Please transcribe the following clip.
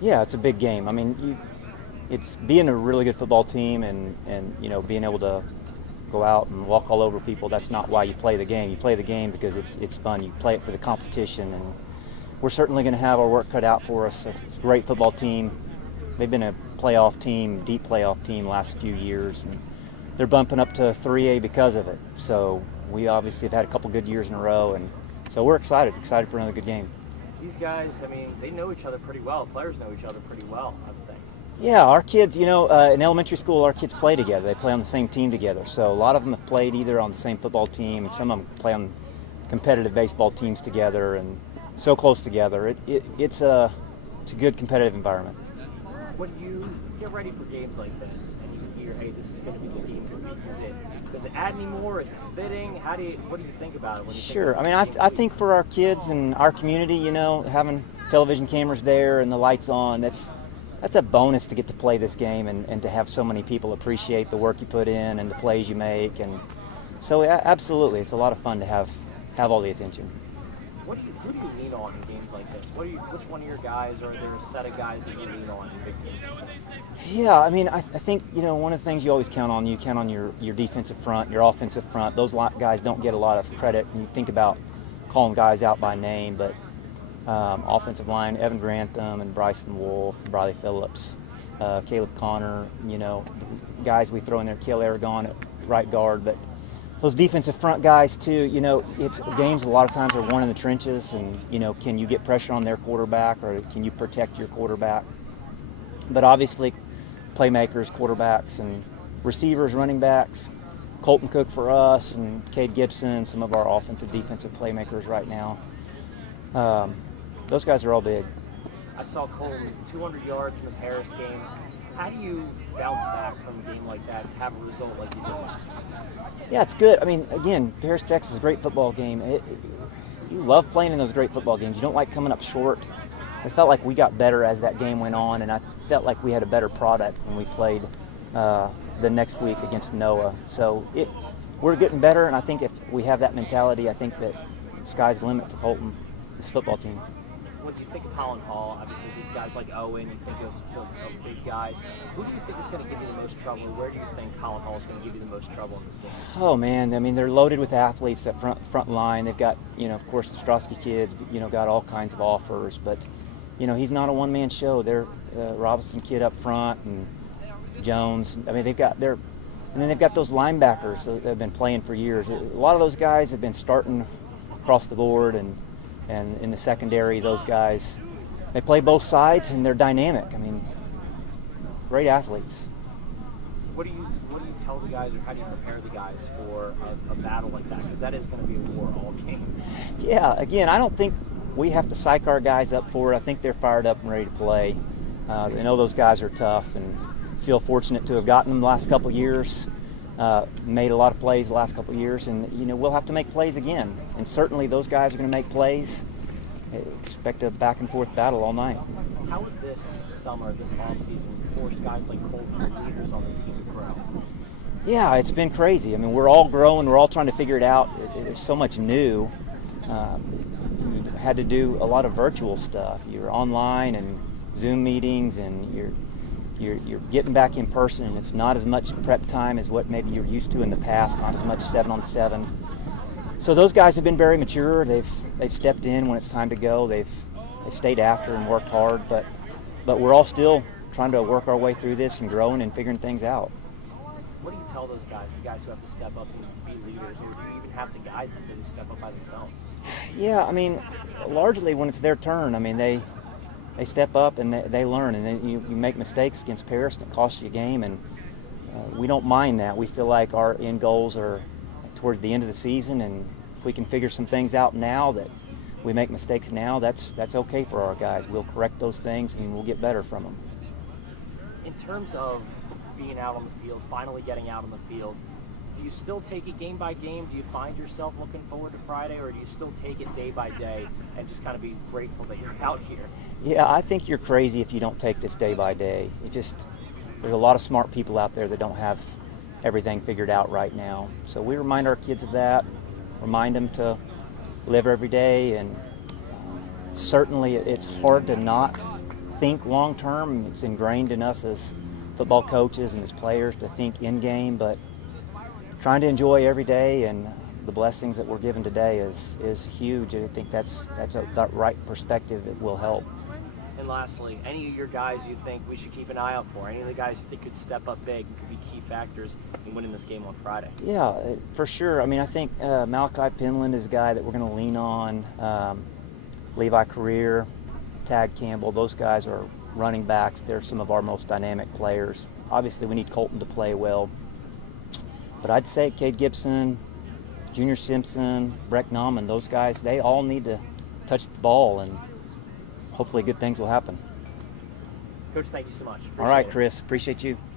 Yeah, it's a big game. I mean, it's being a really good football team and being able to go out and walk all over people. That's not why you play the game. You play the game because it's fun. You play it for the competition, and we're certainly going to have our work cut out for us. It's a great football team. They've been a playoff team, deep playoff team last few years, and they're bumping up to 3A because of it. So we obviously have had a couple good years in a row, and so we're excited for another good game. These guys, I mean, they know each other pretty well. Players know each other pretty well, I would think. Yeah, our kids, in elementary school, our kids play together. They play on the same team together. So a lot of them have played either on the same football team, and some of them play on competitive baseball teams together, and so close together. It's a good competitive environment. When you get ready for games like this, and you hear, hey, this is going to be the game to beat, does it add any more? Is it fitting? What do you think about it when you Sure. think I mean, I think for our kids and our community, having television cameras there and the lights on, that's a bonus to get to play this game and to have so many people appreciate the work you put in and the plays you make. And so absolutely, it's a lot of fun to have all the attention. Who do you lean on in games like this? Which one of your guys, or are there a set of guys that you lean on in big games like this? Yeah, I mean, I think, one of the things you always count on, your defensive front, your offensive front. Those guys don't get a lot of credit. And you think about calling guys out by name, but offensive line, Evan Grantham and Bryson Wolf, Briley Phillips, Caleb Connor, guys we throw in there, Kale Aragon at right guard, but those defensive front guys too, it's games a lot of times are won in the trenches, and, can you get pressure on their quarterback, or can you protect your quarterback? But obviously, playmakers, quarterbacks, and receivers, running backs, Colton Cook for us, and Cade Gibson, some of our offensive, defensive playmakers right now. Those guys are all big. I saw Colton 200 yards in the Paris game. How do you bounce back from a game like that to have a result like you did last year? Yeah, it's good. I mean, again, Paris, Texas is a great football game. You love playing in those great football games. You don't like coming up short. I felt like we got better as that game went on, and I felt like we had a better product when we played the next week against Noah. So we're getting better, and I think if we have that mentality, I think that sky's the limit for Colton, this football team. When you think of Holland Hall, obviously guys like Owen, you think of big guys. Who do you think is going to give you the most trouble? Where do you think Holland Hall is going to give you the most trouble in this game? Oh man, I mean, they're loaded with athletes. That front line, they've got, of course, the Strosky kids, got all kinds of offers, but he's not a one-man show. They're Robinson kid up front and Jones. I mean, and then they've got those linebackers that have been playing for years. A lot of those guys have been starting across the board, and in the secondary, those guys, they play both sides, and they're dynamic. I mean, great athletes. What do you tell the guys, or how do you prepare the guys for a battle like that? Because that is going to be a war all game. Yeah, again, I don't think we have to psych our guys up for it. I think they're fired up and ready to play. They know those guys are tough, and feel fortunate to have gotten them the last couple years. Made a lot of plays the last couple of years, and we'll have to make plays again. And certainly those guys are going to make plays. Expect a back and forth battle all night. How is this summer, this offseason, forced guys like Colton, leaders on the team, to grow? Yeah, it's been crazy. I mean, we're all growing. We're all trying to figure it out. There's so much new. You had to do a lot of virtual stuff. You're online and Zoom meetings, and you're getting back in person, and it's not as much prep time as what maybe you're used to in the past, not as much 7-on-7. So those guys have been very mature. They've stepped in when it's time to go. They've stayed after and worked hard, but we're all still trying to work our way through this and growing and figuring things out. What do you tell those guys, the guys who have to step up and be leaders, or do you even have to guide them? Do they step up by themselves? Yeah, I mean, largely when it's their turn, I mean, they step up and they learn, and then you make mistakes against Paris and it costs you a game, and we don't mind that. We feel like our end goals are towards the end of the season, and if we can figure some things out now, that we make mistakes now, that's okay for our guys. We'll correct those things and we'll get better from them. In terms of being out on the field, finally getting out on the field, do you still take it game by game? Do you find yourself looking forward to Friday, or do you still take it day by day and just kind of be grateful that you're out here? Yeah, I think you're crazy if you don't take this day by day. There's a lot of smart people out there that don't have everything figured out right now. So we remind our kids of that, remind them to live every day, and certainly it's hard to not think long term. It's ingrained in us as football coaches and as players to think in game, but trying to enjoy every day and the blessings that we're given today is huge. I think that's that right perspective. It will help. And lastly, any of your guys you think we should keep an eye out for? Any of the guys you think could step up big and could be key factors in winning this game on Friday? Yeah, for sure. I mean, I think Malachi Penland is a guy that we're going to lean on. Levi Career, Tad Campbell, those guys are running backs. They're some of our most dynamic players. Obviously, we need Colton to play well. But I'd say Cade Gibson, Junior Simpson, Breck Nauman, those guys, they all need to touch the ball, and hopefully good things will happen. Coach, thank you so much. All right, Appreciate it. Chris, appreciate you.